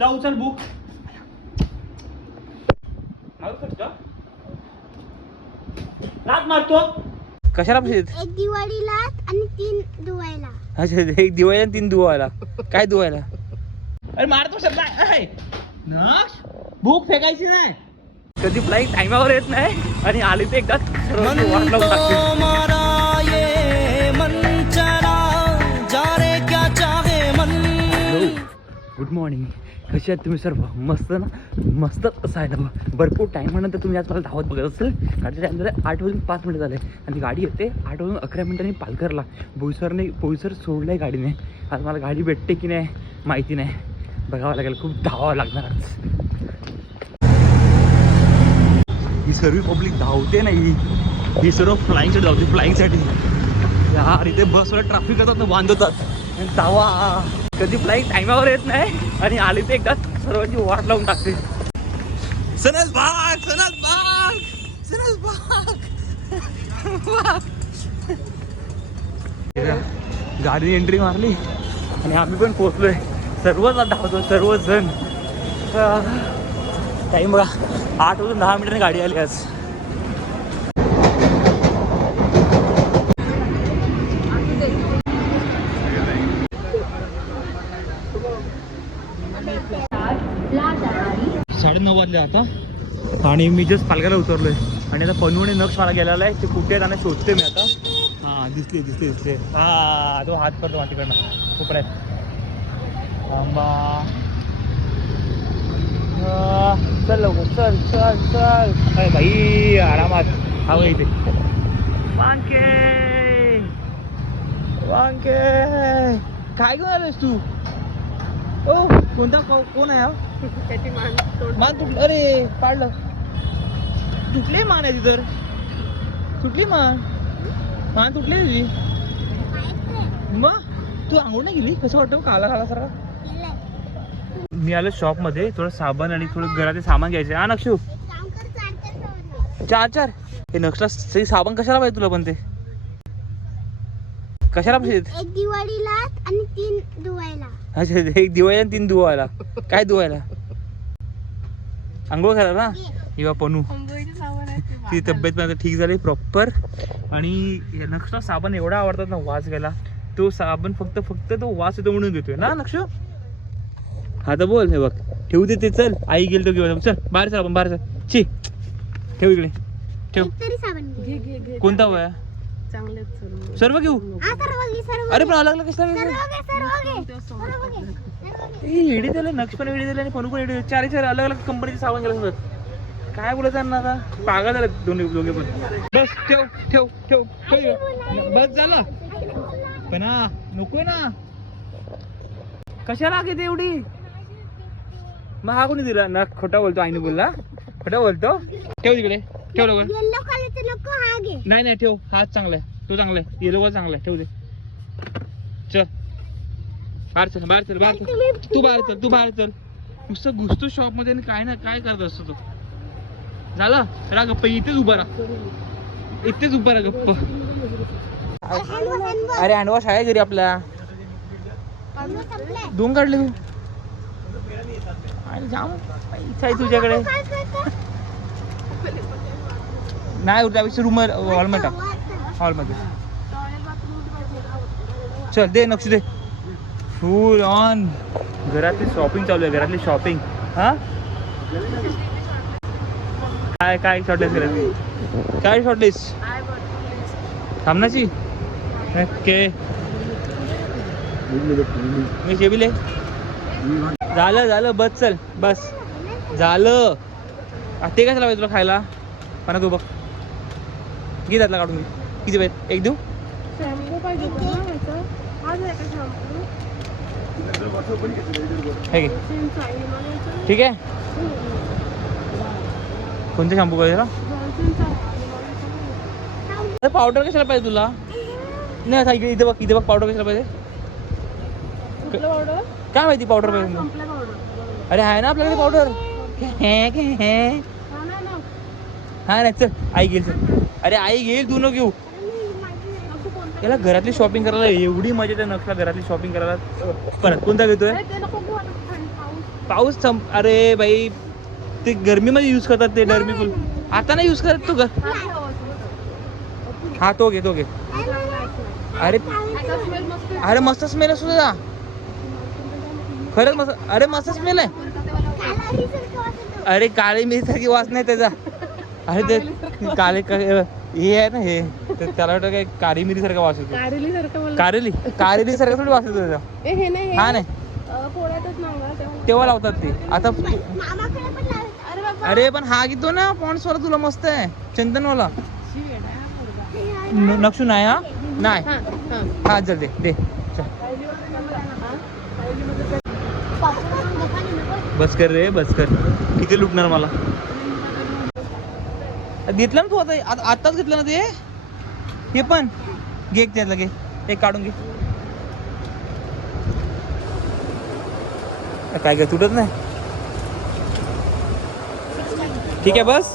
जा उचल बुक लात मारतो कशाला पैसे देत? एक दिवाळीला आणि तीन धुवायला. अच्छा एक दिवाळी आणि तीन दुवायला काय दुवायला अरे मारतो शब्द भूक फेकायची नाही. कधी फ्लाईट टायमावर येत नाही आणि आली ते एकदा गुड मॉर्निंग कशी आहेत तुम्ही सर? मस्त ना? मस्तच असं आहे ना भरपूर टाईमानंतर तुम्ही आज मला धावत बघत असेल. गाडीचा टाईम झाला आठ वाजून पाच मिनिटं झाले. आणि गाडी येते आठ वाजून अकरा मिनिटांनी पालघरला. बोईसरने बोईसर सोडलं आहे गाडीने. आज मला गाडी भेटते की नाही माहिती नाही. बघावं लागेल. खूप धावावं लागणार आज. ही सर्व पब्लिक धावते नाही ही. सर्व फ्लाईंगसाठी धावते फ्लाईंगसाठी यार इथे बसवर ट्रॅफिक असतात ना बांधवतात धावा. कधी फ्लाईंग टायमावर येत नाही. आणि आली ते एकदा सर्वांची वाट लावून टाकते. सनल भाग सनल भाग सनल भाग. गाडी एंट्री मारली आणि आम्ही पण पोहोचलोय. सर्वच धावतो सर्वजण. टाईम बघा. आठ वाजून दहा मिनिटांनी गाडी आली आज. वाजले आता. आणि मी जस्ट पालघरला उतरलोय. आणि आता पनवणे नक्ष मला गेलेला आहे. ते कुठे जाणं त्यांना शोधते मी आता. हा दिसले दिसले दिसले. हा तो हात करतो खूप आहे आंबा चल लवकर. चल चल चल. अरे भाई आरामात. हा हवं इथे. वांके! वांके! काय घेऊन तू? ओ! कोणता? कोण आहे हा? मान तुटली. अरे पाडलं. तुटले मान आहे तिथं तुटली मान. मान तुटली तुझी. मग? तू आंघोळ नाही गेली? कसं वाटतं? काला काला सर मी आलो शॉपमध्ये थोडं साबण आणि थोडं घराचे सामान घ्यायचे. हा नक्षू. चार चार. हे नक्षला सही साबण कशाला पाहिजे तुला पण ते? कशाला पाहिजे एक दिवाळीला आणि तीन धुवायला. अच्छा एक दिवाळी आणि तीन धुवायला. काय धुवायला? आंघोळ करायला ना. किंवा पनू. ती तब्येत पण आता ठीक झाली प्रॉपर आणि या नक्षला साबण एवढा आवडतात ना वास घ्यायला. तो साबण फक्त फक्त तो वास येतो म्हणून घेतोय ना नक्ष? हा तर बोल हे बघ. ठेवू दे ते चल. आई गेल तो घेऊन. चल बाहेर चल आपण बाहेर चल. ची. ठेव इकडे. ठेव. कोणता वया? सर्व घेऊ? सर्व घे सर्व अरे. पण अलग. ए, एडी दिलं नक्ष पण एडी दिलं आणि पनू पण एडी दिलं चार चार अलग अलग कंपनीचे साबण गेलं सगळं काय बोलायचं यांना आता पागल झालं दोन्ही दोघे पण. बस ठेव ठेव ठेव ठेव. बस झालं. पण हा नको ना. कशाला किती एवढी? मग हा कोणी दिला? ना खोटा बोलतो आईने बोलला. खोटा बोलतो. ठेव तिकडे ठेव लवकर. नको हा घे. नाही नाही ठेव. हाच चांगला आहे. तो चांगला आहे. येलो कलर चांगला आहे. ठेव दे. चल. बाहेर चल बाहेर चल बाहेर चल. तू बाहेर चल तू बाहेर चल. नुसतं घुसतो शॉपमध्ये आणि काय ना काय करत असतो तो. झालं? राहा गप्प. इथेच उभा राहा. इथेच उभा राहा गप्प. अरे हँडवॉश आहे घरी आपल्या. दोन काढले तू. जाम. इच्छा आहे तुझ्याकडे? नाही त्यापेक्षा रूम हॉलमध्ये टाक. हॉलमध्ये चल दे नक्ष दे. फुल ऑन घरातली शॉपिंग चालू आहे घरातली शॉपिंग हा? काय काय शॉर्टलेस करत काय शॉर्टलेस थांबण्याची? ओके. मी शेबिले झालं झालं बस चल बस. झालं. ते कशाला पाहिजे तुला खायला? पण तू बघ. घे त्यातला काढून. घे किती पाहिजे एक देऊ? हे ठीक आहे? कोणते शॅम्पू पाहिजे तुला पावडर कशाला पाहिजे तुला? नाही इथे बघ इथे बघ पावडर कशाला पाहिजे? काय माहिती पावडर पाहिजे? अरे आहे ना आपल्याकडे पावडर हा नाही चल आई घेईल चल. अरे आई घेईल तू न घेऊ. याला घरातली शॉपिंग करायला एवढी मजा येते नक्षला घरातली शॉपिंग करायला. परत कोणता घेतोय? पाऊस. संप अरे बाई ते गरमीमध्ये यूज करतात ते डर्मी कूल आता नाही यूज करत तू ग हा तो घे तो घे. अरे अरे मस्त स्मेल असू द्या खरंच मस्त अरे मस्त स्मेल आहे. अरे काळी मिरीसारखी वास नाही त्याचा. अरे ते काळे का- हे आहे ना हे. त्याला वाटतं काय काळी मिरी सारखा वास येतो कारेली सारखं मला कारेली? कारेली सारखा थोडी वास येतो त्याचा. ए, हे नाही हा नाही. अं, पोळ्यातच नांगरा तेव्हा. तेव्हा लावतात ते. आता मामाकडे पण लावायचं. अरे बाबा. अरे पण हा घेतो ना पॉन्ड्स वाला तुला मस्त आहे. चंदनवाला. शी हा पोरगा. न- नक्षू नाही हा? नाही. हा, हा. हा चल दे दे. चल. बस कर रे बस कर. किती लुटणार मला? घेतलं ना तू आता? आत- आत्ताच घेतलं ना ते? हे पण. घे एक त्यातलं घे. एक काढून घे. काय काय तुटत नाही? ठीक आहे बस.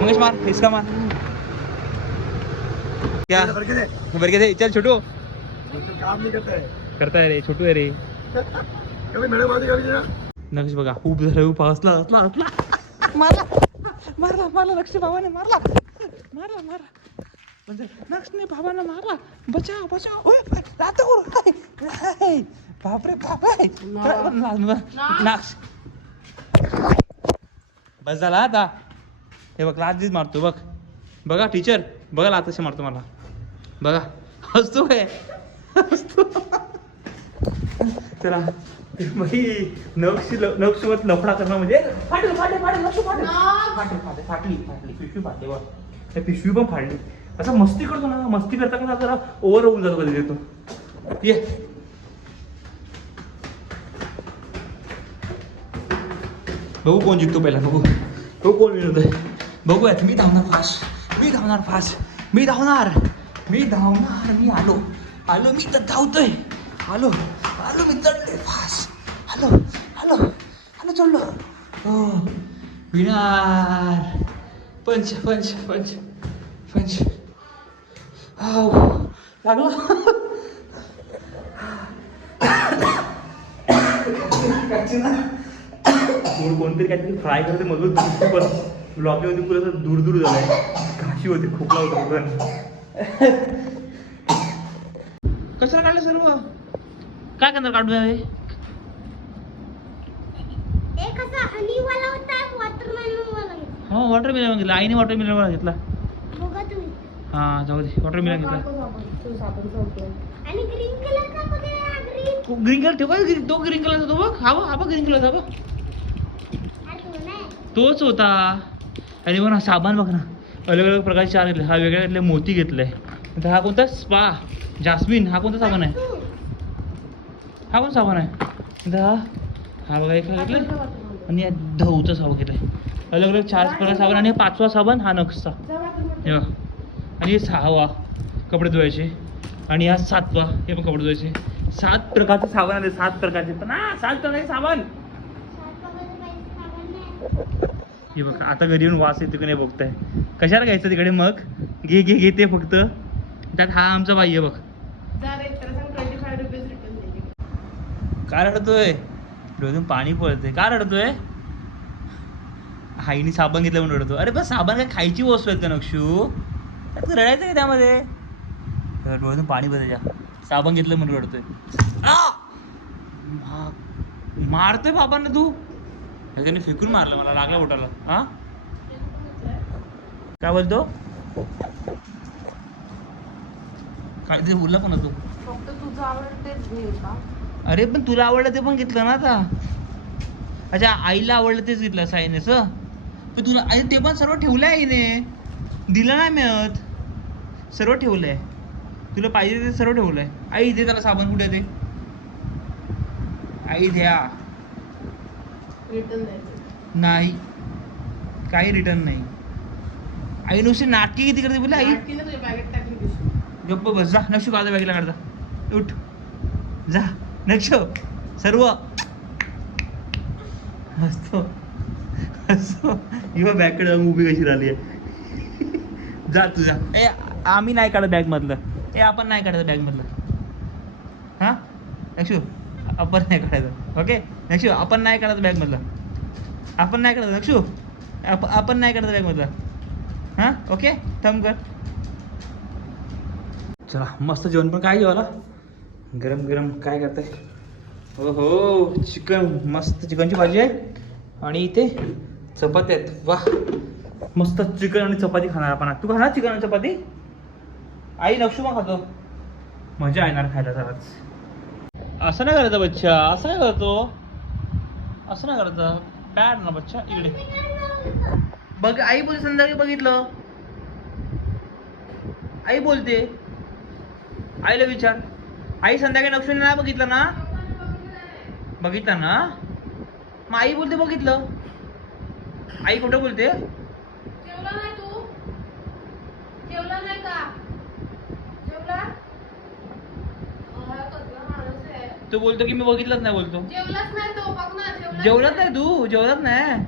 मंगेश मार इसका मार. क्या बरं के दे चल छोटू. काम नहीं करता है करता है रे छोटू आहे रे नक्ष बघा खूप झालं खूप हसला हसला हसला मारला मारला मारला लक्ष भावाने मारला. मारला मारला. म्हणजे नक्षने भावाने मारला. बचाव बचाव. ओय हाय. बापरे बापरे. नाक्ष. बस झाला आता. हे बघ लाच दीच मारतो बघ. बघा टीचर बघा लाच असे मारतो मला. बघा. हसतो काय हसतो. चला. नक्षी नक्षसोबत लफडा करणं म्हणजे फाटली फाटली फाटली नक्षी फाटली. फाटली फाटली फाटली फाटली. पिशवी फाटली बघ. त्या पिशवी पण फाडली असं मस्ती करतो ना मस्ती करता करता जरा ओव्हर होऊन जातो कधी देतो ये. बघू कोण जिंकतो पहिला बघू. बघू कोण विनवतोय बघूयात मी धावणार फास्ट मी धावणार फास्ट मी धावणार. मी धावणार. मी आलो. आलो मी तर धावतोय. आलो. आलो मी चढले फास्ट आलो आलो आलो चढलो. हो. विणार पंच पंच पंच पंच. लागला. कोण कोणतरी काहीतरी फ्राय करते मधून पण ब्लॉकेमध्ये पुरं दूर दूर झालंय. घाशी होते खोकला होतो कशाला काढलं सर्व? काय करणार काढून घेतला. हो वॉटर मिलन घेतला. आईने वॉटर मिलन घेतला. बघा तुम्ही. हा जाऊ दे. वॉटर मिलन घेतला ग्रीन कलर का कुठे ग्रीन ग्रीन कलर ठेवा तो ग्रीन कलरचा तो बघ. हा बघ हा बघ ग्रीन कलरचा बघ. हा तोच होता. आणि बघ ना साबण बघ ना. अलग अलग प्रकारचे चार घेतले. हा वेगळ्या घेतले मोती घेतलाय हा कोणता? स्पा. जास्मिन. हा कोणता साबण आहे. हा कोण साबण आहे. आता हा बघा एक घेतलाय आणि या धऊचा साबण घेतलाय. अलग अलग चार प्रकार साबण आणि पाचवा साबण हा नक्सचा हे बघ. आणि हे सहावा कपडे धुवायचे. आणि हा सातवा हे पण कपडे धुवायचे. सात प्रकारचे साबण आले सात प्रकारचे. पण हा सात प्रकारचे साबण. हे बघ आता घरी येऊन वास येतो की नाही बघताय. कशाला घ्यायचं तिकडे मग? घे घे घेते फक्त. त्यात हा आमचा बाई आहे बघ जा रे, त्याला सांग 25 रुपीज return दे. का रडतोय? डोळ्यातून पाणी पळतंय का रडतोय? आईने साबण घेतलं म्हणून रडतो अरे बस साबण काय खायची वस्तू आहेत का नक्षू? त्यात रडायचं का त्यामध्ये? डोळ्यातून पाणी पळतंय साबण घेतलं म्हणून रडतोय. मारतोय बाबांना तू? त्याने फेकून मारलं मला लागला बोटाला. हा काय बोलतो? काय ते बोलला पण होतो फक्त तुझं आवडेल अरे पण तुला आवडलं ते पण घेतलं ना आता. अच्छा आईला आवडलं तेच घेतलं साईनेच. पण तुला आई ते पण सर्व ठेवलंय आईने. दिलं नाही मिळत. सर्व ठेवलंय. तुला पाहिजे ते सर्व ठेवलंय. आई दे त्याला साबण कुठे ते? आई द्या. नाही. काही रिटर्न नाही. आई नुसती नाटकी किती करते बोले आई. गप्प बस जा. नक्षू काजा बॅगला काढता उठ. जा. नक्ष सर्व. हसतो. हसतो. युवा बॅगकडे जाऊन उभी कशी राहिली आहे? जा तुझा ए आम्ही नाही काढत बॅगमधलं. ए आपण नाही काढायचं बॅगमधलं. हां? हा नक्षू आपण नाही काढायचं. ओके? नक्षू आपण नाही काढायचं बॅगमधलं. आपण नाही काढायचं नक्षू आप आपण नाही काढायचं बॅगमधलं. हां? ओके? थांब कर चला मस्त जेवण पण काय जेवायला? गरम गरम काय करताय? हो हो चिकन मस्त चिकनची भाजी आहे. आणि इथे चपाती आहेत. वा मस्त चिकन आणि चपाती खाणार आपण तू खाणार चिकन आणि चपाती? आई नक्षुमा खातो. मजा येणार खायला जराच असं नाही करायचं बच्चा असं काय करतो. असं नाही करायचं. बॅड ना बच्चा इकडे. बघ आई बोलते संध्याकाळी बघितलं. आई बोलते. आईला विचार. आई संध्याकाळी नक्षूने नाही बघितलं ना? बघितलं ना? मग आई बोलते बघितलं. आई कुठं बोलते? तू? बोलतो की मी बघितलंच नाही बोलतो. जेवलाच नाही तो जेवलाच नाही. तू? जेवलाच नाही?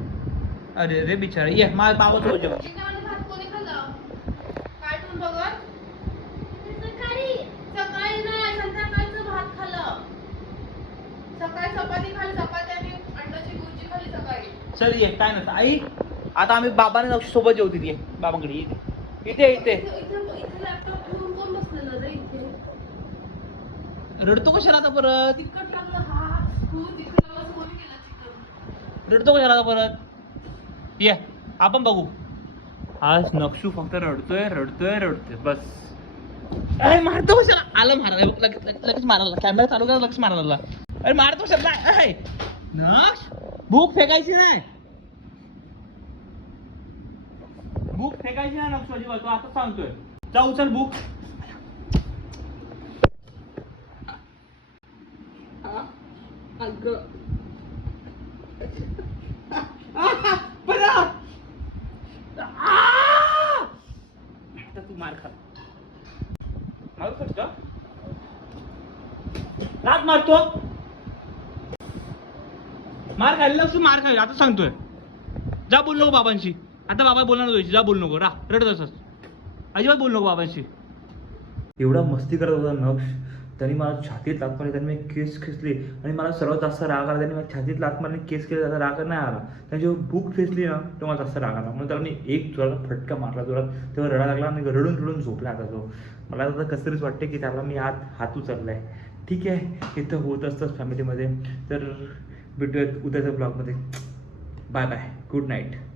अरे रे बिचारा ये मा मामा तो जेव चिकन आणि भात कोणी खाल्लं कार्टून बघत सकाळी सकाळी नाही संध्याकाळचं भात खाल्लं सकाळी चपाती खाल्ली चपाती आणि अंड्याची भुर्जी खाल्ली सकाळी. चल ये काय नसतं आई आता आम्ही बाबाने नक्षू सोबत जेवतील ये बाबांकडे ये इथे इथे. इथे इथे इथे लॅपटॉप घेऊन कोण बसलेलं रे इथे? रडतो कशाला आता परत? हा तू केलं रडतो कशाला आता परत? ये आपण बघू. आज नक्षू फक्त रडतोय रडतोय रडतोय बस. अरे मारतो कशाला? आलं मारायला लगेच- लगेच मारायला कॅमेरा चालू करा लगेच मारायला अरे मारतो अय, नक्ष भूक फेकायची नाही. भूक फेकायची नाही नक्ष अजिबात. तू आता सांगतोय. जा उचल भूक. आता तू मार खा. मारू शकतो? लात मारतो? मार खायला तू मार खायला आता सांगतोय. जा बोल नको बाबांशी. आता बाबा बोलणार तुझी जा बोल नको. रा रडत असस अजिबात बोल नको बाबांशी. एवढा मस्ती करत होता नक्ष. त्यांनी मला छातीत लात मारली त्यांनी मी केस खेचली. आणि मला सर्वात जास्त राग आला त्यांनी मला छातीत लात मारली केस केला त्याचा राग नाही आला. त्यांनी जेव्हा भूक खेचली ना तो मला जास्त राग आला. म्हणून त्याला मी एक जोरात फटका मारला जोरात. तेव्हा रडा लागला आणि रडून रडून झोपला आता तो. मला आता कसरीच वाटते की त्याला मी आत हात उचलला आहे ठीक आहे इथं होत असतं फॅमिलीमध्ये तर भेटूयात उद्याच्या ब्लॉगमध्ये. Bye bye. Good night.